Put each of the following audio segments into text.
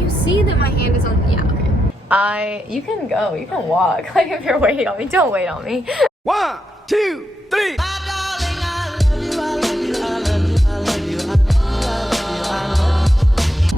You see that my hand is on, yeah, okay. You can go, you can walk. Like if you're waiting on me, don't wait on me. 1, 2, 3.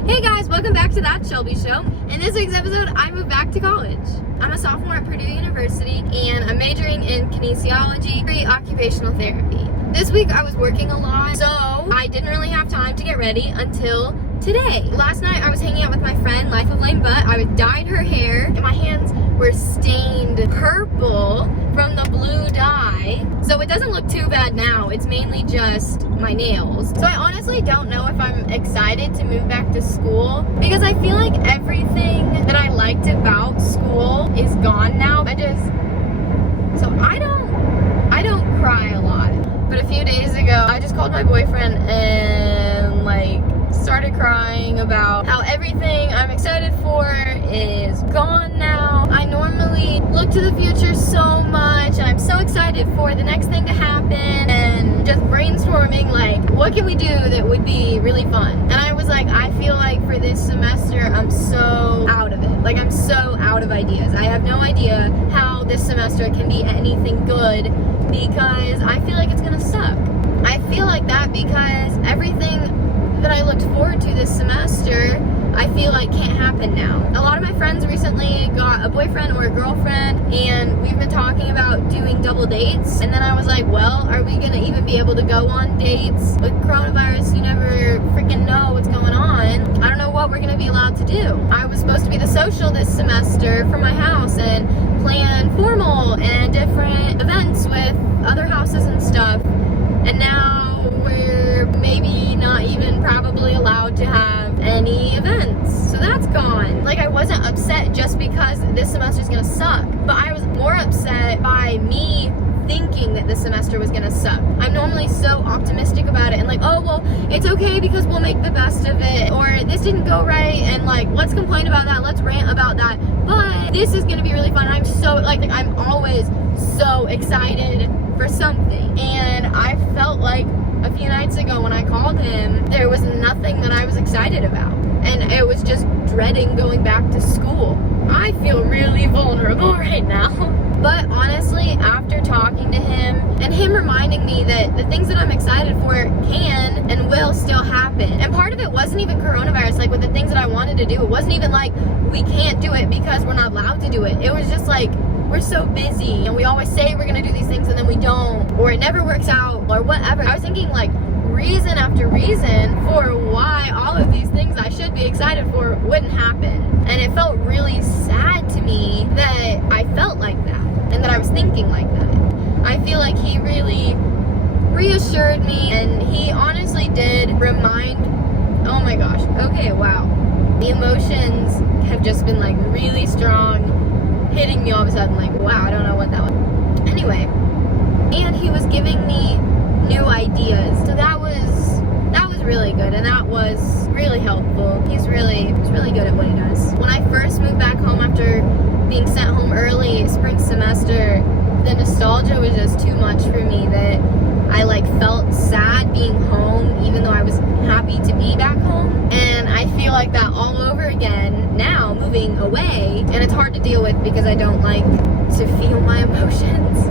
Hey guys, welcome back to That Shelby Show. In this week's episode, I moved back to college. I'm a sophomore at Purdue University, and I'm majoring in kinesiology, pre-occupational therapy. This week I was working a lot, so I didn't really have time to get ready until today. Last night I was hanging out with my friend, Life of Lame Butt. I dyed her hair, and my hands were stained purple from the blue dye. So it doesn't look too bad now. It's mainly just my nails. So I honestly don't know if I'm excited to move back to school, because I feel like everything that I liked about school is gone now. So I don't cry a lot. But a few days ago, I just called my boyfriend and started crying about how everything I'm excited for is gone now. I normally look to the future so much, and I'm so excited for the next thing to happen, and just brainstorming what can we do that would be really fun. And I was like, I feel like for this semester I'm so out of it. I'm so out of ideas. I have no idea how this semester can be anything good, because I feel like it's gonna suck. I feel like that because everything that I looked forward to this semester, I feel like can't happen now. A lot of my friends recently got a boyfriend or a girlfriend, and we've been talking about doing double dates. And then I was like, well, are we gonna even be able to go on dates? With coronavirus, you never freaking know what's going on. I don't know what we're gonna be allowed to do. I was supposed to be the social this semester for my house and plan formal and different events with other houses and stuff. And now we're maybe not even probably allowed to have any events. So that's gone. I wasn't upset just because this semester's gonna suck, but I was more upset by me thinking that this semester was gonna suck. I'm normally so optimistic about it and oh, well, it's okay because we'll make the best of it. Or this didn't go right, and let's complain about that, let's rant about that. But this is gonna be really fun. I'm so, I'm always so excited for something. And I felt like a few nights ago when I called him, there was nothing that I was excited about. And it was just dreading going back to school. I feel really vulnerable right now. But honestly, after talking to him and him reminding me that the things that I'm excited for can and will still happen. And part of it wasn't even coronavirus, with the things that I wanted to do. It wasn't even we can't do it because we're not allowed to do it. It was just we're so busy and we always say we're gonna do these things and then we don't, or it never works out, or whatever. I was thinking reason after reason for why all of these things I should be excited for wouldn't happen. And it felt really sad to me that I felt like that and that I was thinking like that. I feel like he really reassured me, and he honestly did remind, oh my gosh, okay, wow. The emotions have just been really strong, hitting me all of a sudden, wow, I don't know what that was. Anyway, and he was giving me new ideas, so that was really good, and that was really helpful. He's really good at what he does. When I first moved back home after being sent home early spring semester, the nostalgia was just too much for me, that I felt sad being home even though I was happy to be back home. And I feel like that all over again now, moving away, and it's hard to deal with because I don't like to feel my emotions.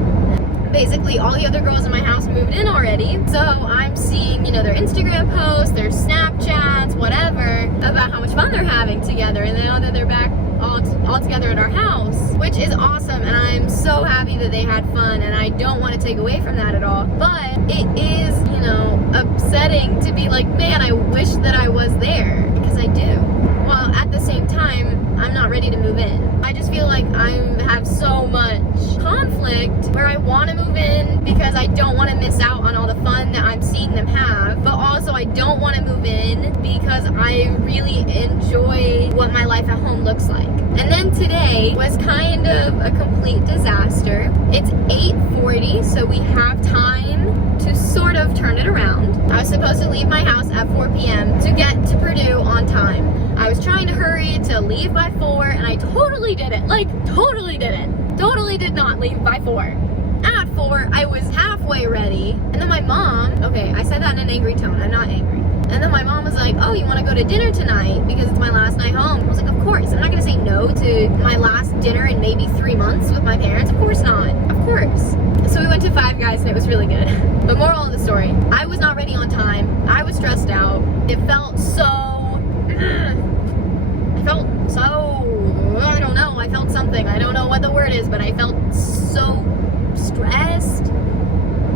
Basically, all the other girls in my house moved in already, so I'm seeing, their Instagram posts, their Snapchats, whatever, about how much fun they're having together, and they know that they're back all together at our house, which is awesome, and I'm so happy that they had fun, and I don't want to take away from that at all. But it is, upsetting to be man, I wish that I was there, because I do. While at the same time, I'm not ready to move in. I just feel like I have so much conflict where I want to move in because I don't want to miss out on all the fun that I'm seeing them have, but also I don't want to move in because I really enjoy what my life at home looks like. And then today was kind of a complete disaster. It's 8:40, so we have time to sort of turn it around. I was supposed to leave my house at 4 p.m. to get to Purdue on time. I was trying to hurry to leave by 4, and I totally didn't. Totally didn't. Totally did not leave by 4. At 4, I was halfway ready, and then my mom, okay, I said that in an angry tone, I'm not angry. And then my mom was like, oh, you want to go to dinner tonight because it's my last night home? no to my last dinner in maybe 3 months with my parents? Of course not. Of course. So we went to Five Guys and it was really good. But moral of the story, I was not ready on time. I was stressed out. It felt so... I don't know. I felt something. I don't know what the word is, but I felt so stressed.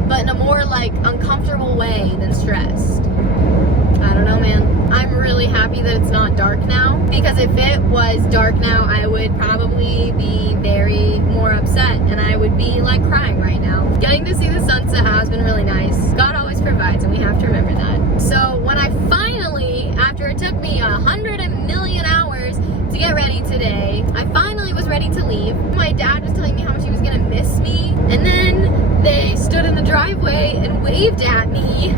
But in a more like uncomfortable way than stressed. I don't know, man. I'm really happy that it's not dark now, because if it was dark now, I would probably be very more upset and I would be like crying right now. Getting to see the sunset has been really nice. God always provides and we have to remember that. So when I finally, after it took me 100 million hours to get ready today, I finally was ready to leave. My dad was telling me how much he was gonna miss me, and then they stood in the driveway and waved at me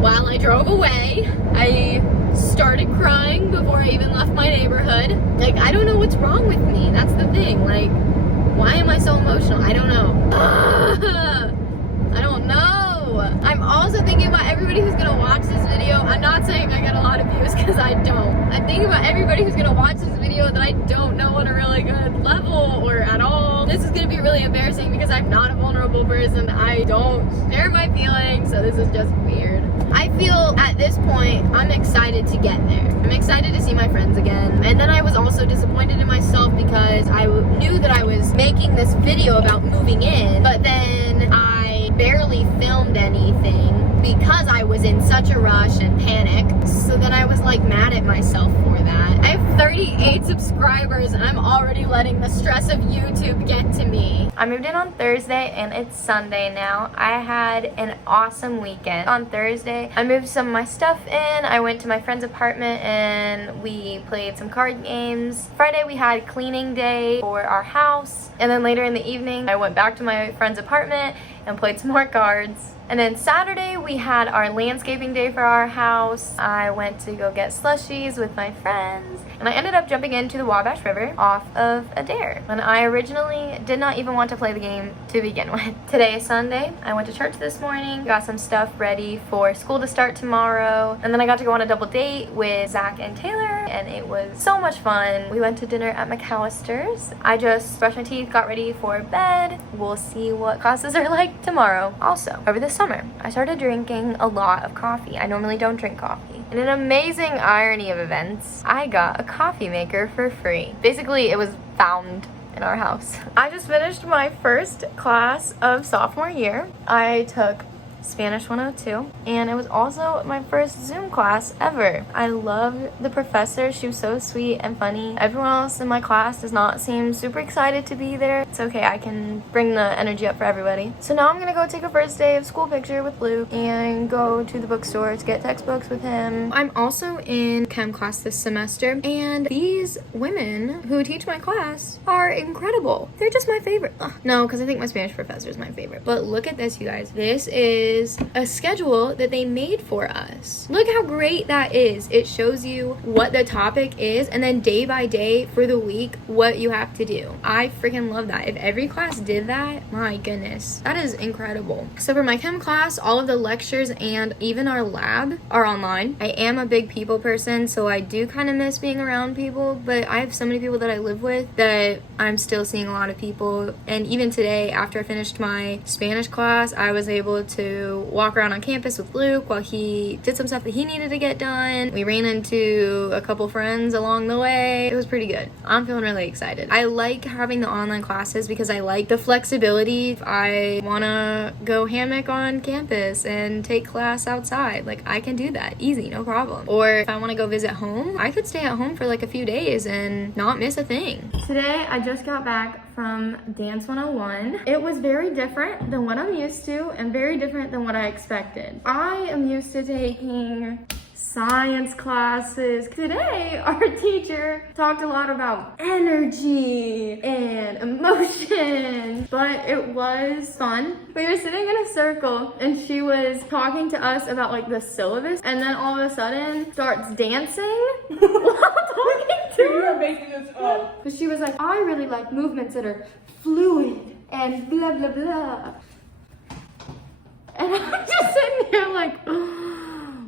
while I drove away. I started crying before I even left my neighborhood. Like, I don't know what's wrong with me. That's the thing. Like, why am I so emotional? I don't know. I don't know. I'm also thinking about everybody who's gonna watch this video. I'm not saying I get a lot of views because I don't. I'm thinking about everybody who's gonna watch this video that I don't know on a really good level or at all. This is gonna be really embarrassing because I'm not a vulnerable person. I don't share my feelings, so this is just weird. I feel at this point, I'm excited to get there. I'm excited to see my friends again. And then I was also disappointed in myself because I knew that I was making this video about moving in, but then I barely filmed anything because I was in such a rush and panic. So then I was like mad at myself for that. I have 38 subscribers and I'm already letting the stress of YouTube get to me. I moved in on Thursday and it's Sunday now. I had an awesome weekend. On Thursday, I moved some of my stuff in. I went to my friend's apartment and we played some card games. Friday we had cleaning day for our house. And then later in the evening, I went back to my friend's apartment and played some more cards. And then Saturday we had our landscaping day for our house. I went to go get slushies with my friends and I ended up jumping into the Wabash River off of a dare. And I originally did not even want to play the game to begin with. Today is Sunday. I went to church this morning, got some stuff ready for school to start tomorrow, and then I got to go on a double date with Zach and Taylor and it was so much fun. We went to dinner at McAllister's. I just brushed my teeth, got ready for bed. We'll see what classes are like tomorrow. Also, over the summer, I started drinking a lot of coffee. I normally don't drink coffee. In an amazing irony of events, I got a coffee maker for free. Basically, it was found in our house. I just finished my first class of sophomore year. I took Spanish 102 and it was also my first Zoom class ever. I loved the professor. She was so sweet and funny. Everyone else in my class does not seem super excited to be there. It's okay, I can bring the energy up for everybody. So now I'm gonna go take a first day of school picture with Luke and go to the bookstore to get textbooks with him. I'm also in chem class this semester and these women who teach my class are incredible. They're just my favorite. Ugh, no, because I think my Spanish professor is my favorite. But look at this, you guys. This is a schedule that they made for us. Look how great that is. It shows you what the topic is and then day by day for the week what you have to do. I freaking love that. If every class did that, my goodness, that is incredible. So for my chem class, all of the lectures and even our lab are online. I am a big people person, so I do kind of miss being around people, but I have so many people that I live with that I'm still seeing a lot of people. And even today, after I finished my Spanish class, I was able to walk around on campus with Luke while he did some stuff that he needed to get done. We ran into a couple friends along the way. It was pretty good. I'm feeling really excited. I like having the online classes because I like the flexibility. If I want to go hammock on campus and take class outside, like I can do that easy, no problem. Or if I want to go visit home, I could stay at home for like a few days and not miss a thing. Today I just got back from Dance 101. It was very different than what I'm used to and very different than what I expected. I am used to taking science classes. Today, our teacher talked a lot about energy and emotion, but it was fun. We were sitting in a circle and she was talking to us about like the syllabus and then all of a sudden starts dancing while talking to You are making this up. But she was like, I really like movements that are fluid and blah, blah, blah. And I'm just sitting here like,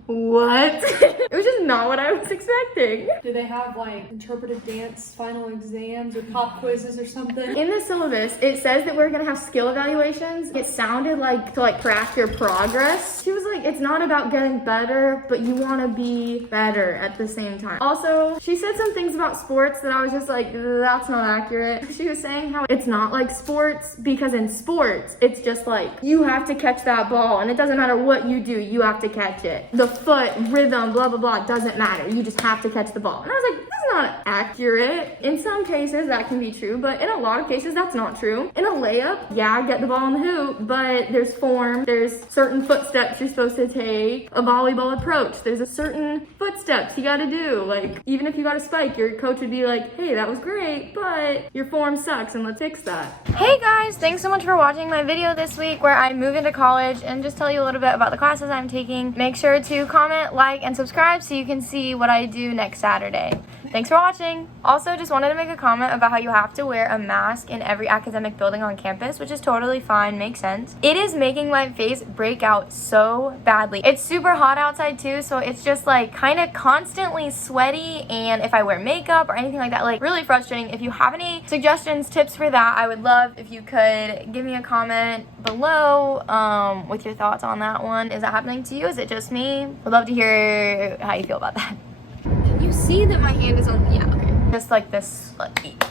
What? It was just not what I was expecting. Do they have like interpretive dance final exams or pop quizzes or something? In the syllabus, it says that we're gonna have skill evaluations. It sounded like to like track your progress. She was like, it's not about getting better, but you wanna be better at the same time. Also, she said some things about sports that I was just like, that's not accurate. She was saying how it's not like sports because in sports, it's just like, you have to catch that ball and it doesn't matter what you do, you have to catch it. The foot, rhythm, blah, blah, blah, doesn't matter. You just have to catch the ball. And I was like, that's not accurate. In some cases, that can be true, but in a lot of cases, that's not true. In a layup, yeah, get the ball in the hoop, but there's form, there's certain footsteps you're supposed to take. A volleyball approach, there's a certain footsteps you gotta do. Like, even if you got a spike, your coach would be like, hey, that was great, but your form sucks and let's fix that. Hey guys, thanks so much for watching my video this week where I move into college and just tell you a little bit about the classes I'm taking. Make sure to comment, like, and subscribe so you can see what I do next Saturday. Thanks for watching. Also, just wanted to make a comment about how you have to wear a mask in every academic building on campus, which is totally fine, makes sense. It is making my face break out so badly. It's super hot outside too, so it's just like kind of constantly sweaty, and if I wear makeup or anything like that, like really frustrating. If you have any suggestions, tips for that, I would love if you could give me a comment below with your thoughts on that one. Is that happening to you? Is it just me? Would love to hear how you feel about that. Can you see that my hand is on? Yeah, okay. Just like this, like,